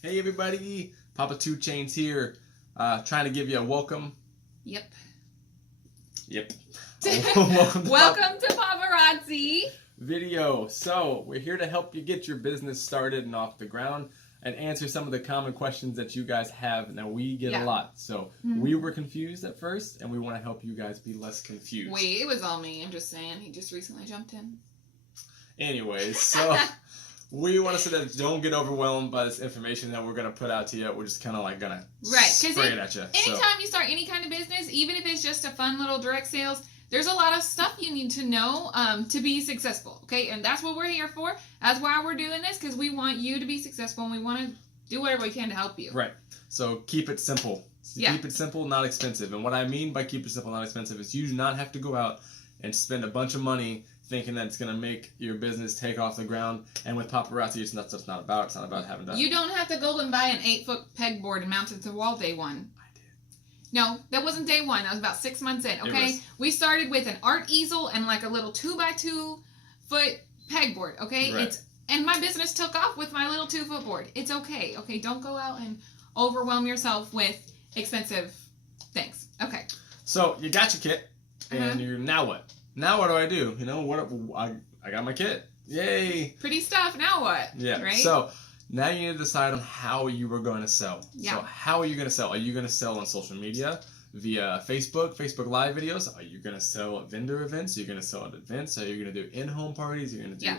Hey everybody, Papa Two Chains here, trying to give you a welcome. Yep. welcome to Paparazzi video. So we're here to help you get your business started and off the ground and answer some of the common questions that you guys have. Now we get a lot, so we were confused at first, and we want to help you guys be less confused. Wait, it was all me. I'm just saying. He just recently jumped in. Anyways, so we want to say that don't get overwhelmed by this information that we're going to put out to you. We're just kind of like going to spray it at you. Anytime you start any kind of business, even if it's just a fun little direct sales, there's a lot of stuff you need to know to be successful, okay? And that's what we're here for. That's why we're doing this, because we want you to be successful, and we want to do whatever we can to help you. Right. So keep it simple. Keep it simple, not expensive. And what I mean by keep it simple, not expensive is you do not have to go out and spend a bunch of money thinking that it's going to make your business take off the ground. And with Paparazzi, it's not about. It's not about having to... You don't have to go and buy an 8-foot pegboard and mount it to the wall day one. I did. No, that wasn't day one. That was about 6 months in, okay? We started with an art easel and like a little 2x2 foot pegboard, okay? Right. And my business took off with my little 2-foot board. It's okay, okay? Don't go out and overwhelm yourself with expensive things. Okay. So you got your kit, and you're now what? Now what do I do? You know, I got my kit. Yay! Pretty stuff. Now what? Yeah. Right? So now you need to decide on how you were going to sell. Yeah. So how are you going to sell? Are you going to sell on social media via Facebook Live videos? Are you going to sell at vendor events? Are you going to sell at events? Are you going to do in-home parties? Are you going to do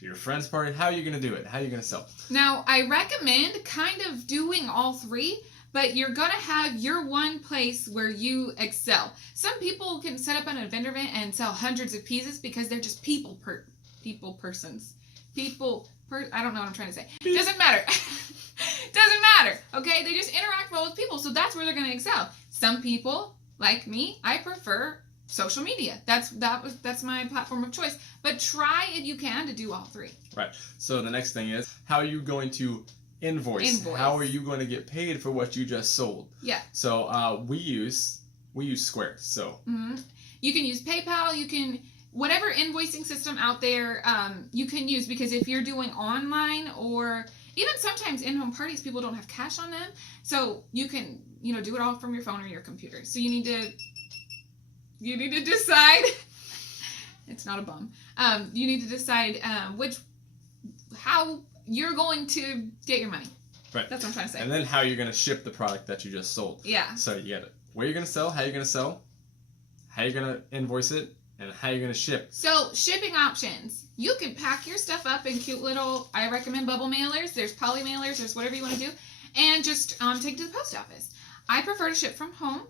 your friend's party? How are you going to do it? How are you going to sell? Now, I recommend kind of doing all three, but you're going to have your one place where you excel. Some people can set up an vendor event and sell hundreds of pieces because they're just persons. I don't know what I'm trying to say. Doesn't matter. Doesn't matter. Okay? They just interact well with people, so that's where they're going to excel. Some people, like me, I prefer social media. That's my platform of choice. But try, if you can, to do all three. Right. So the next thing is, how are you going to invoice? How are you going to get paid for what you just sold? Yeah. So we use Square. So you can use PayPal. You can whatever invoicing system out there you can use, because if you're doing online or even sometimes in-home parties, people don't have cash on them, so you can do it all from your phone or your computer. So you need to decide. It's not a bum. You need to decide how you're going to get your money. Right. That's what I'm trying to say. And then how you're going to ship the product that you just sold. Yeah. So you get it. Where you're going to sell, how you're going to sell, how you're going to invoice it, and how you're going to ship. So shipping options. You can pack your stuff up in cute little, I recommend bubble mailers. There's poly mailers. There's whatever you want to do. And just take it to the post office. I prefer to ship from home.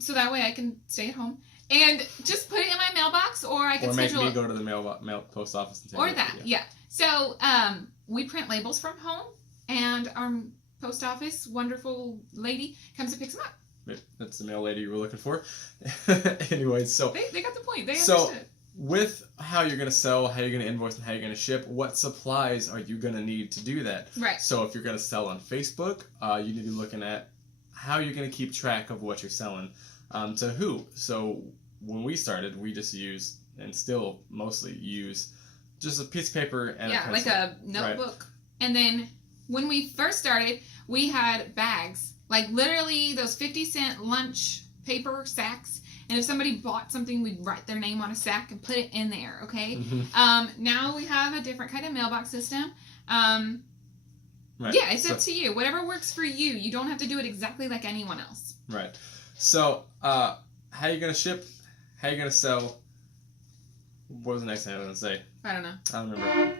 So that way I can stay at home. And just put it in my mailbox, or I can schedule... Or make me go to the mail post office and take or it. that, yeah. So we print labels from home, and our post office wonderful lady comes and picks them up. That's the mail lady you were looking for. Anyway, so... They got the point. They understood. With how you're going to sell, how you're going to invoice, and how you're going to ship, what supplies are you going to need to do that? Right. So if you're going to sell on Facebook, you need to be looking at how you're going to keep track of what you're selling to who. So when we started, we just used, and still mostly use, just a piece of paper and a pencil. Like a notebook. Right. And then when we first started, we had bags. Like literally those 50-cent lunch paper sacks. And if somebody bought something, we'd write their name on a sack and put it in there, okay? Now we have a different kind of mailbox system. Right. Yeah, it's up to you. Whatever works for you. You don't have to do it exactly like anyone else. Right. So, how are you going to ship? How are you going to sell? What was the next thing I was going to say? I don't know. I don't remember.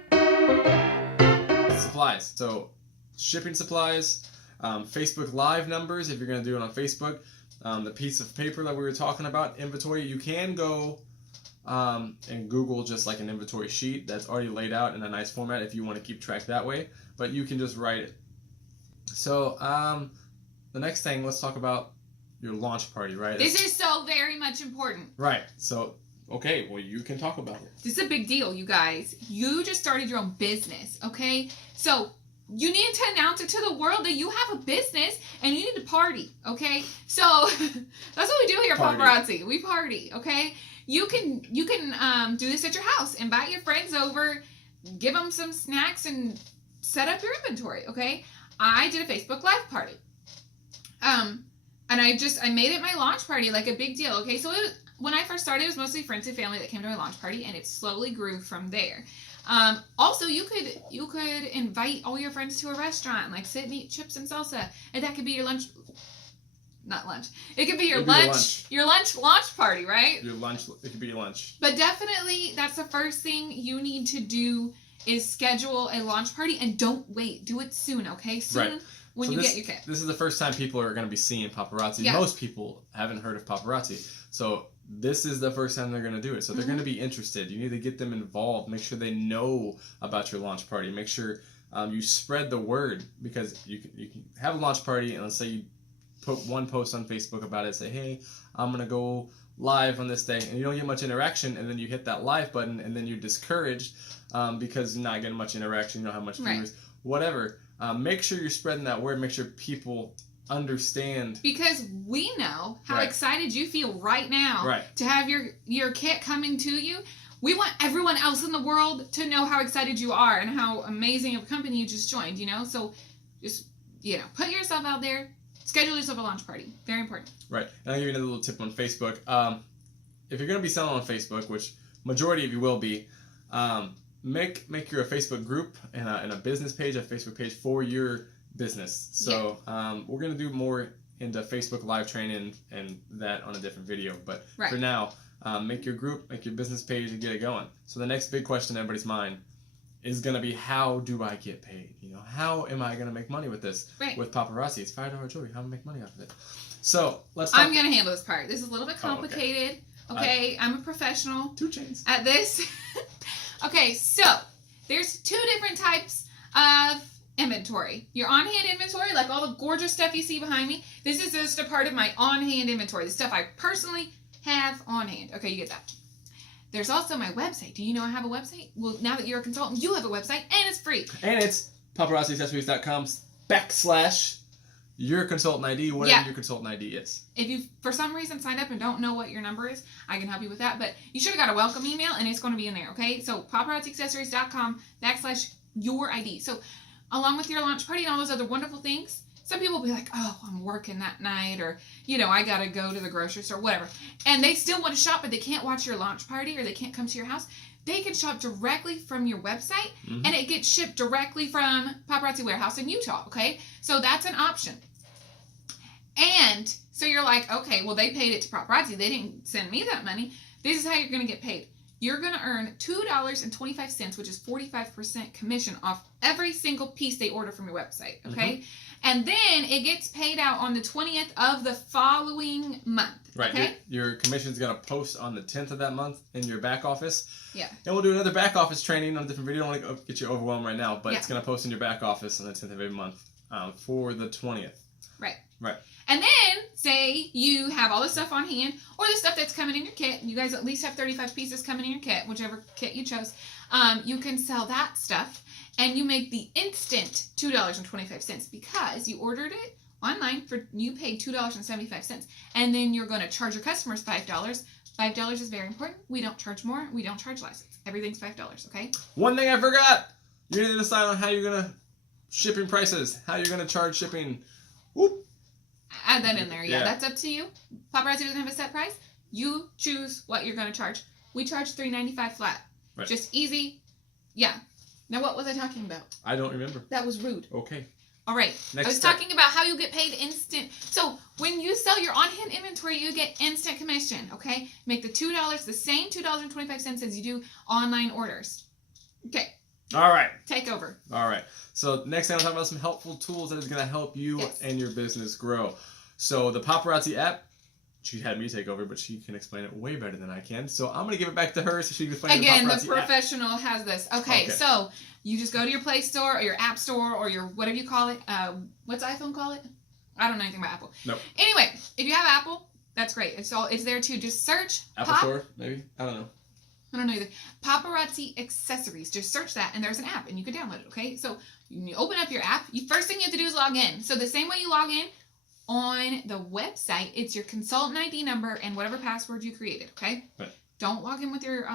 Supplies. So, shipping supplies, Facebook Live numbers, if you're going to do it on Facebook. The piece of paper that we were talking about, inventory, you can go and Google just like an inventory sheet that's already laid out in a nice format if you want to keep track that way, but you can just write it. So the next thing, let's talk about your launch party, right? This is so very much important. Right. So, okay, well, you can talk about it. This is a big deal, you guys. You just started your own business, okay? So you need to announce it to the world that you have a business and you need to party, okay? So that's what we do here at Paparazzi. We party, okay? You can do this at your house. Invite your friends over, give them some snacks and set up your inventory, okay? I did a Facebook Live party. And I made it my launch party, like a big deal, okay? So when I first started, it was mostly friends and family that came to my launch party, and it slowly grew from there. Also, you could invite all your friends to a restaurant, like sit and eat chips and salsa, and that could be your lunch. Not lunch. It could be your lunch launch party, right? Your lunch. It could be your lunch. But definitely, that's the first thing you need to do is schedule a launch party, and don't wait. Do it soon, okay? Soon. Right. When you get your kit. This is the first time people are going to be seeing paparazzi. Yeah. Most people haven't heard of paparazzi. So this is the first time they're going to do it. So they're going to be interested. You need to get them involved. Make sure they know about your launch party. Make sure you spread the word, because you can have a launch party, and let's say you put one post on Facebook about it. Say, hey, I'm going to go live on this day. And you don't get much interaction, and then you hit that live button, and then you're discouraged because you're not getting much interaction. You don't have much viewers. Right. Whatever. Make sure you're spreading that word. Make sure people understand. Because we know how excited you feel right now to have your kit coming to you. We want everyone else in the world to know how excited you are and how amazing of a company you just joined, So just, put yourself out there. Schedule yourself a launch party. Very important. Right. And I'll give you another little tip on Facebook. If you're going to be selling on Facebook, which majority of you will be, make your Facebook group and a business page, a Facebook page for your business. So we're going to do more into Facebook Live training and that on a different video. But for now, make your group, make your business page, and get it going. So the next big question in everybody's mind is going to be, how do I get paid? How am I going to make money with this? With paparazzi, it's $5 jewelry. How do I make money off of it? So let's talk. I'm going to handle this part. This is a little bit complicated. Okay, I'm a professional. 2 chains. At this. Okay, so there's 2 different types of inventory. Your on-hand inventory, like all the gorgeous stuff you see behind me. This is just a part of my on-hand inventory. The stuff I personally have on hand. Okay, you get that. There's also my website. Do you know I have a website? Well, now that you're a consultant, you have a website, and it's free. And it's paparazziaccessories.com/your consultant ID, whatever your consultant ID is. If you, for some reason, signed up and don't know what your number is, I can help you with that. But you should have got a welcome email, and it's going to be in there, okay? So paparazziaccessories.com/your ID. So along with your launch party and all those other wonderful things, some people will be like, oh, I'm working that night, or, I got to go to the grocery store, whatever. And they still want to shop, but they can't watch your launch party, or they can't come to your house. They can shop directly from your website, and it gets shipped directly from Paparazzi Warehouse in Utah, okay? So that's an option. And so you're like, okay, well, they paid it to Paparazzi. They didn't send me that money. This is how you're going to get paid. You're going to earn $2.25, which is 45% commission off every single piece they order from your website, okay? And then it gets paid out on the 20th of the following month. Right. Okay? Your commission's going to post on the 10th of that month in your back office. Yeah. And we'll do another back office training on a different video. I don't want to get you overwhelmed right now, but it's going to post in your back office on the 10th of every month for the 20th. Right. Right. And then, say you have all the stuff on hand, or the stuff that's coming in your kit. You guys at least have 35 pieces coming in your kit, whichever kit you chose. You can sell that stuff, and you make the instant $2.25 because you ordered it online you paid $2.75, and then you're going to charge your customers $5. $5 is very important. We don't charge more. We don't charge less. Everything's $5. Okay. One thing I forgot: you need to decide on how you're going to shipping prices, how you're going to charge shipping. Whoop. Add that in there. Yeah, that's up to you. Paparazzi doesn't have a set price. You choose what you're going to charge. We charge $3.95 flat. Right. Just easy. Yeah. Now, what was I talking about? I don't remember. That was rude. Okay. All right. I was talking about how you get paid instant. So when you sell your on-hand inventory, you get instant commission, okay? Make the $2, the same $2.25 as you do online orders. Okay. All right. Take over. All right. So next time I'm talking about some helpful tools that is going to help you and your business grow. So the Paparazzi app, she had me take over, but she can explain it way better than I can. So I'm going to give it back to her so she can explain Again, the Paparazzi the professional app. Has this. Okay, so you just go to your Play Store or your App Store or your whatever you call it. What's iPhone call it? I don't know anything about Apple. Nope. Anyway, if you have Apple, that's great. It's there too. Just search Apple Store, maybe? I don't know. I don't know either. Paparazzi Accessories. Just search that, and there's an app, and you can download it, okay? So you open up your app. First thing you have to do is log in. So the same way you log in on the website, it's your consultant ID number and whatever password you created, okay? Right. Don't log in with your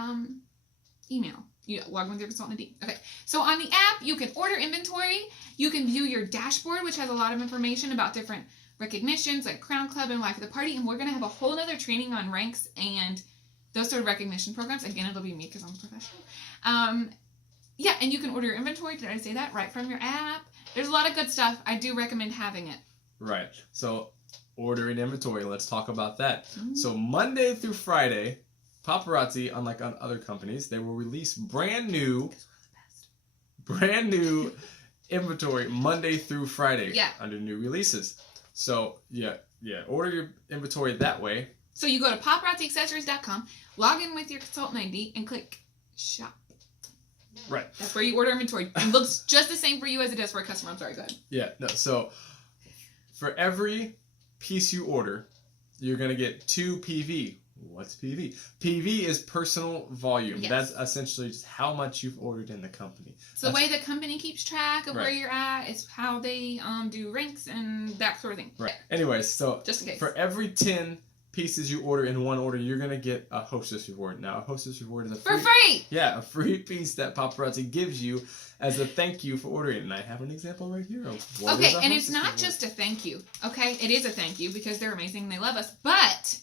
email. You log in with your consultant ID. Okay. So on the app, you can order inventory. You can view your dashboard, which has a lot of information about different recognitions like Crown Club and Life of the Party. And we're going to have a whole other training on ranks and those sort of recognition programs. Again, it'll be me because I'm a professional. Yeah, and you can order your inventory. Did I say that? Right from your app. There's a lot of good stuff. I do recommend having it. Right. So ordering inventory. Let's talk about that. So Monday through Friday, Paparazzi, unlike on other companies, they will release brand new inventory Monday through Friday under new releases. So order your inventory that way. So you go to paparazziaccessories.com, log in with your consultant ID, and click shop. Right. That's where you order inventory. It looks just the same for you as it does for a customer. I'm sorry, go ahead. Yeah, no. So for every piece you order, you're going to get 2 PV. What's PV? PV is personal volume. Yes. That's essentially just how much you've ordered in the company. It's the way the company keeps track of where you're at. It's how they do ranks and that sort of thing. Right. Anyways, so just in case. For every 10 pieces you order in one order, you're going to get a hostess reward. Now, a hostess reward is for free! Yeah, a free piece that Paparazzi gives you as a thank you for ordering. And I have an example right here of what is a and it's not reward. Just a thank you, okay? It is a thank you because they're amazing and they love us, but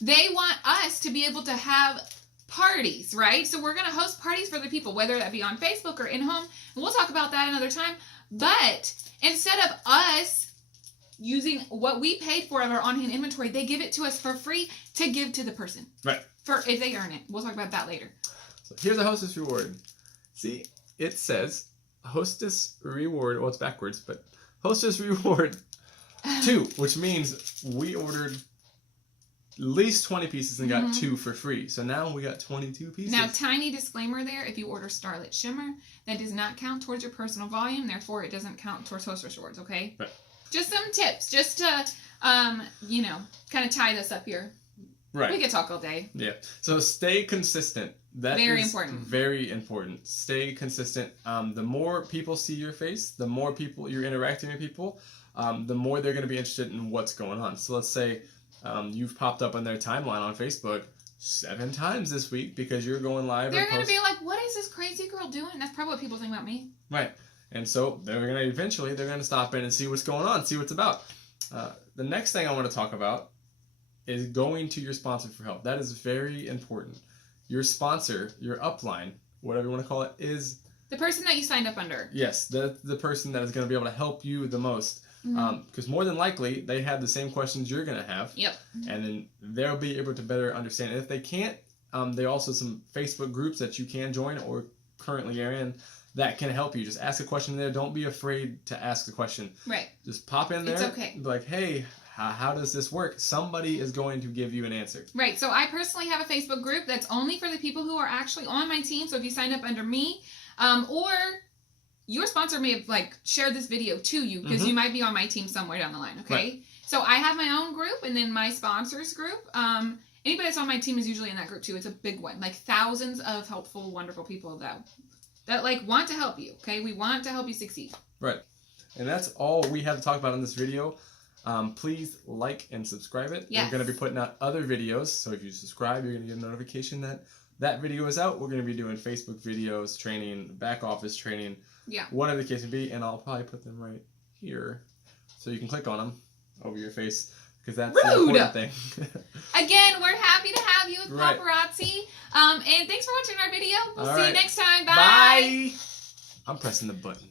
they want us to be able to have parties, right? So we're going to host parties for the people, whether that be on Facebook or in home. And we'll talk about that another time. But instead of us using what we paid for of our on-hand inventory, they give it to us for free to give to the person. Right. For if they earn it. We'll talk about that later. So here's a hostess reward. See, it says hostess reward. Well, it's backwards, but hostess reward 2, which means we ordered at least 20 pieces and got 2 for free. So now we got 22 pieces. Now, tiny disclaimer there. If you order Starlit Shimmer, that does not count towards your personal volume. Therefore, it doesn't count towards hostess rewards, okay? Right. Just some tips, just to, kind of tie this up here. Right. We could talk all day. Yeah. So stay consistent. That very is important. Very important. Stay consistent. The more people see your face, the more people you're interacting with people, the more they're going to be interested in what's going on. So let's say you've popped up on their timeline on Facebook 7 times this week because you're going live. They're going to be like, what is this crazy girl doing? That's probably what people think about me. Right. And so they're going to stop in and see what's going on, see what's about. The next thing I want to talk about is going to your sponsor for help. That is very important. Your sponsor, your upline, whatever you want to call it, is the person that you signed up under. Yes, the person that is going to be able to help you the most. Because more than likely, they have the same questions you're going to have. Yep. And then they'll be able to better understand. And if they can't, there are also some Facebook groups that you can join or currently are in that can help you. Just ask a question there. Don't be afraid to ask the question. Right. Just pop in there. It's okay. Be like, hey, how does this work? Somebody is going to give you an answer. Right. So I personally have a Facebook group that's only for the people who are actually on my team. So if you signed up under me, or your sponsor may have shared this video to you because you might be on my team somewhere down the line. Okay. Right. So I have my own group and then my sponsors group. Anybody that's on my team is usually in that group too. It's a big one. Thousands of helpful, wonderful people that want to help you. Okay. We want to help you succeed. Right. And that's all we have to talk about in this video. Please like and subscribe it. Yes. We're going to be putting out other videos. So if you subscribe, you're going to get a notification that video is out. We're going to be doing Facebook videos, training, back office training. Yeah. Whatever the case may be. And I'll probably put them right here. So you can click on them over your face. Because that's the important thing. Again, we're happy to have you with Paparazzi. And thanks for watching our video. We'll see you next time. Bye. Bye. I'm pressing the button.